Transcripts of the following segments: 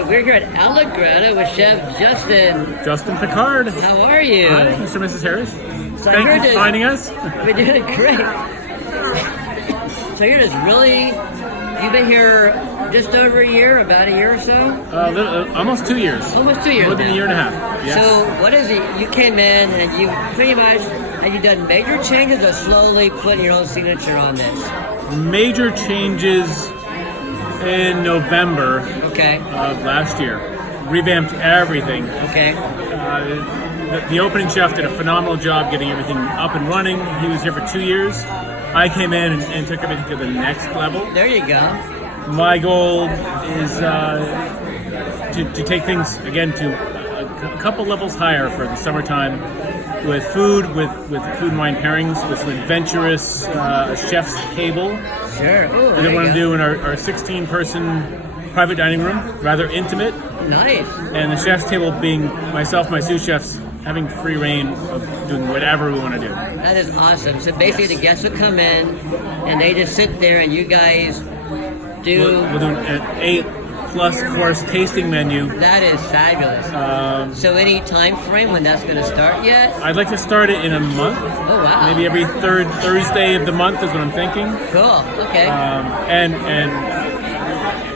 right, we're here at Allegretto with Chef Justin Picard. How are you? Hi, Mr. and Mrs. Harris. So Thank you for finding us. We're doing great. So you're just really, you've been here just over a year, about a year or so? Almost 2 years. Almost 2 years More than now. a year and a half. Yes. So what is it? You came in and you pretty much, have you done major changes or slowly putting your own signature on this? Major changes in November Okay. of last year. Revamped everything. Okay. The opening chef did a phenomenal job getting everything up and running. He was here for 2 years. I came in and took everything to the next level. There you go. My goal is to take things again to a couple levels higher for the summertime with food, with food and wine pairings, with some adventurous chef's table. Sure. Ooh, We want to do in our 16-person private dining room, rather intimate. Nice. And the chef's table being myself, my sous chefs, having free reign of doing whatever we want to do. That is awesome. So basically the guests will come in and they just sit there and you guys do... We'll do an 8+ course tasting menu. That is fabulous. So any time frame when that's going to start yet? I'd like to start it in a month. Oh, wow. Maybe every third Thursday of the month is what I'm thinking. Cool. Okay. And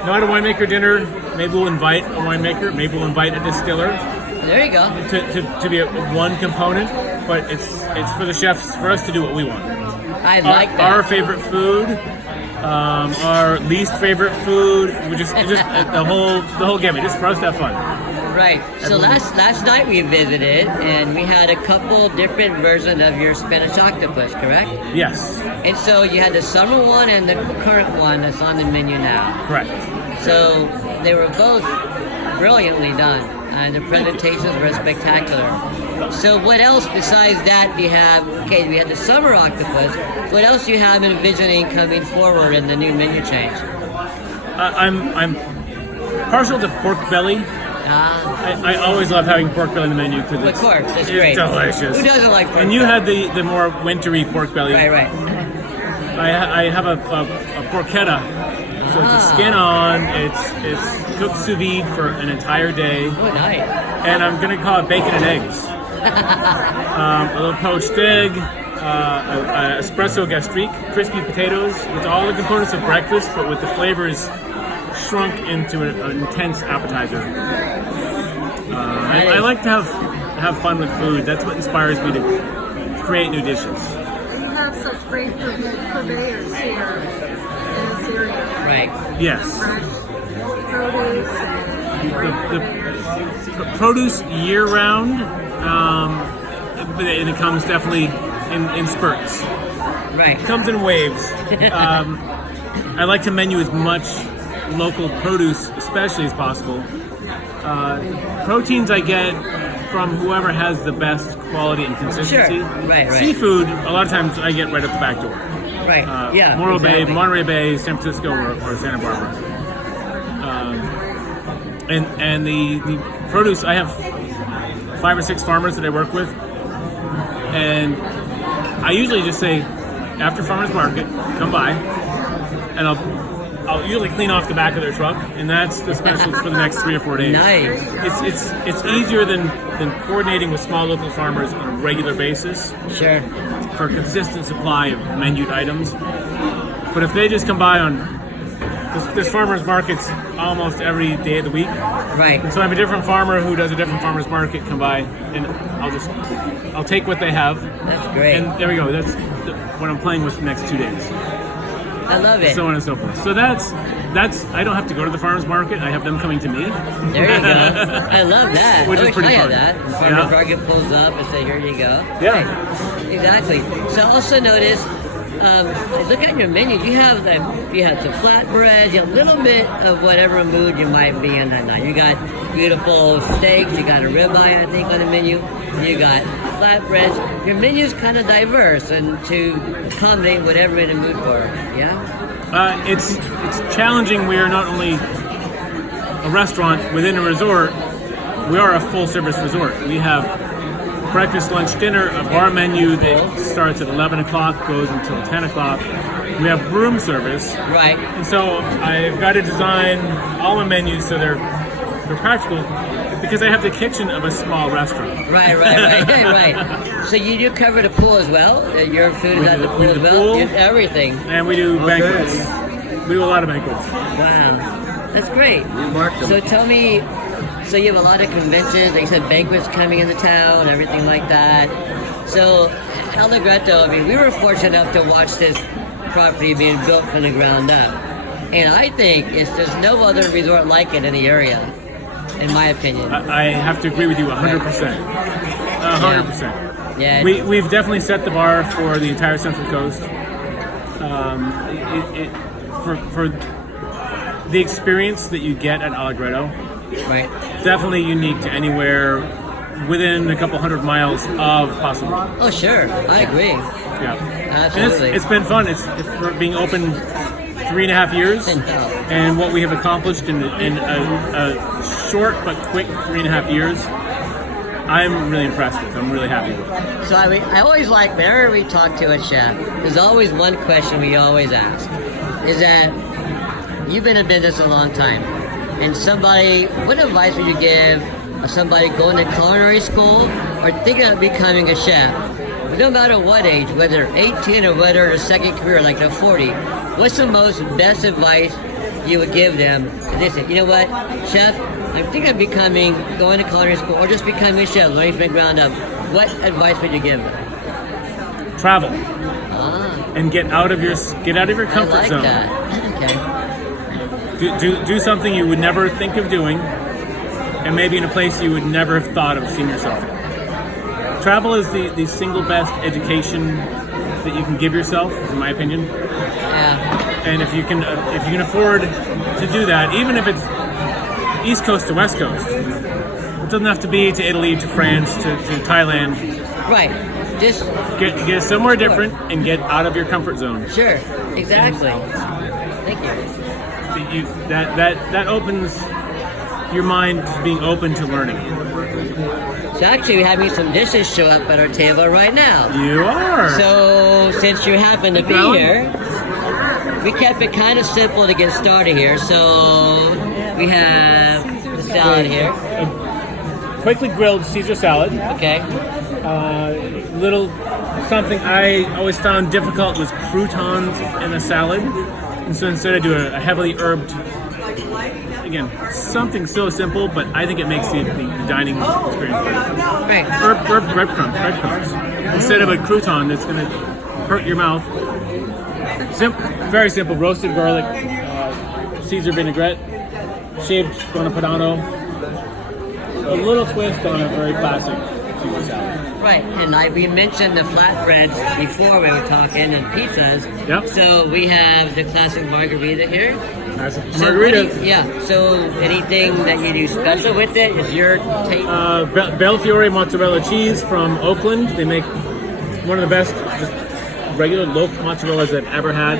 not a winemaker dinner. Maybe we'll invite a winemaker. Maybe we'll invite a distiller. There you go. To be one component, but it's for the chefs, for us to do what we want. I like that. Our favorite food, our least favorite food. We just the whole gamut. Just for us to have fun. Right. So last night we visited and we had a couple different versions of your Spanish octopus, correct? Yes. And so you had the summer one and the current one that's on the menu now. Correct. So they were both brilliantly done. And the presentations were spectacular. So what else besides that do you have? Okay, we had the summer octopus. What else do you have envisioning coming forward in the new menu change? I'm partial to pork belly. I always love having pork belly in the menu because of course, it's great. Delicious. Who doesn't like pork And you belly? had the more wintry pork belly. Right. I have a porchetta. So it's a skin on, it's cooked sous vide for an entire day. Oh, nice. And I'm going to call it bacon and eggs. A little poached egg, espresso gastrique, crispy potatoes, with all the components of breakfast, but with the flavors shrunk into an intense appetizer. I like to have fun with food. That's what inspires me to create new dishes. You have such great purveyors here in this area. Right. Yes. Produce and The produce year round, but it comes definitely in spurts. Right. It comes in waves. I like to menu as much local produce, especially as possible. Proteins I get from whoever has the best quality and consistency. Sure. Right. Seafood, a lot of times I get right up the back door. Right. Yeah. Morro exactly. Bay, Monterey Bay, San Francisco, or Santa Barbara. And the produce, I have 5 or 6 farmers that I work with, and I usually just say, after farmers market, come by, and I'll usually clean off the back of their truck, and that's the specials for the next 3 or 4 days. Nice. It's easier than coordinating with small local farmers on a regular basis. Sure. For a consistent supply of menued items. But if they just come by on, there's farmers markets almost every day of the week. Right. And so I have a different farmer who does a different farmer's market come by, and I'll take what they have. That's great. And there we go. That's what I'm playing with the next 2 days. I love it. So on and so forth. So that's I don't have to go to the farmer's market. I have them coming to me. There you go. I love that. Which I is wish pretty I had fun. that. The farmer's market pulls up and say, here you go. Yeah. Right. Exactly. So I also noticed, look at your menu. You have some flatbreads, you have a little bit of whatever mood you might be in that night. You got beautiful steaks, you got a ribeye, I think, on the menu. You got flatbreads. Your menu's kind of diverse and to accommodate whatever you're in the mood for. Yeah? It's challenging. We are not only a restaurant within a resort, we are a full-service resort. We have breakfast, lunch, dinner, a bar menu that starts at 11 o'clock, goes until 10 o'clock. We have room service. Right. And so I've got to design all my menus so they're they're practical because I have the kitchen of a small restaurant. Right. Right. So you do cover the pool as well? Your food is at the pool We do as the well? pool. You do everything. And we do banquets. We do a lot of banquets. Wow. That's great. You marked them. So tell me, so you have a lot of conventions, like you said, banquets coming into town, everything like that. So, Allegretto, I mean, we were fortunate enough to watch this property being built from the ground up. And I think there's no other resort like it in the area, in my opinion. I have to agree with you 100%. 100%. Yeah. We've definitely set the bar for the entire Central Coast. For the experience that you get at Allegretto, Right. definitely unique to anywhere within a couple 100 miles of possible. Oh, sure. I agree. Yeah, Absolutely. And it's been fun. It's for being open 3.5 years, and what we have accomplished in a short but quick 3.5 years, I'm really impressed with. I'm really happy with. So I always like, whenever we talk to a chef, there's always one question we always ask, is that you've been in business a long time, and what advice would you give somebody going to culinary school or thinking of becoming a chef? No matter what age, whether 18 or whether a second career like they're 40, what's the best advice you would give them? They say, you know what, chef, I'm thinking of going to culinary school or just becoming a chef, learning from the ground up. What advice would you give them? Travel Ah, and get out of your comfort I like zone. that. Okay. Do something you would never think of doing, and maybe in a place you would never have thought of seeing yourself in. Travel is the single best education that you can give yourself, in my opinion. Yeah. And if you can afford to do that, even if it's East Coast to West Coast, it doesn't have to be to Italy, to France, to Thailand. Right. Just Get somewhere different and get out of your comfort zone. sure. Exactly. Thank you. That opens your mind to being open to learning. So actually, we're having some dishes show up at our table right now. You are. So since you happen to be Going? here, we kept it kind of simple to get started here. So we have the salad here. Quickly grilled Caesar salad. Okay. Little something I always found difficult was croutons in a salad, and so instead I do a heavily herbed. Again, something so simple, but I think it makes the dining experience better. Right. Herb breadcrumbs. Instead of a crouton that's going to hurt your mouth. Very simple, roasted garlic, Caesar vinaigrette, shaved Buonapadano, a little twist on a very classic Caesar salad. Right, and we mentioned the flatbreads before we were talking and pizzas. Yep. So we have the classic margarita here. That's a So margarita. So anything that you do special with it is your take? Belfiore mozzarella cheese from Oakland. They make one of the best just regular loaf mozzarellas I've ever had,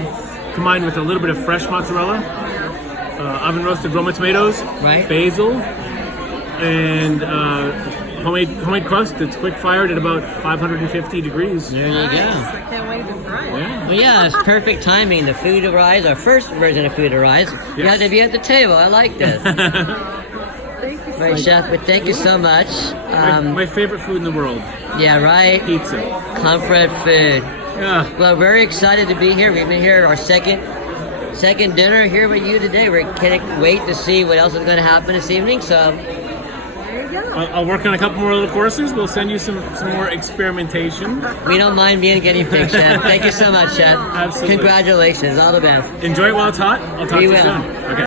combined with a little bit of fresh mozzarella, oven roasted Roma tomatoes, Right. basil, and homemade crust that's quick fired at about 550 degrees. There you go. I can't wait to try it. Yeah. Well, yeah, it's perfect timing. The food arrives, our first version of food arrives. You Yes. have to be at the table. I like this. Thank you so Right, Chef, but thank you so much. My favorite food in the world, Yeah, right? pizza. Comfort food. Yeah. Well, very excited to be here. We've been here our second dinner here with you today. We can't wait to see what else is going to happen this evening. So, There you go. I'll work on a couple more little courses. We'll send you some more experimentation. we don't mind being a guinea pig, Chef. Thank you so much, Chef. Absolutely. Congratulations. All the best. Enjoy it while it's hot. I'll talk We to you will. soon. Okay.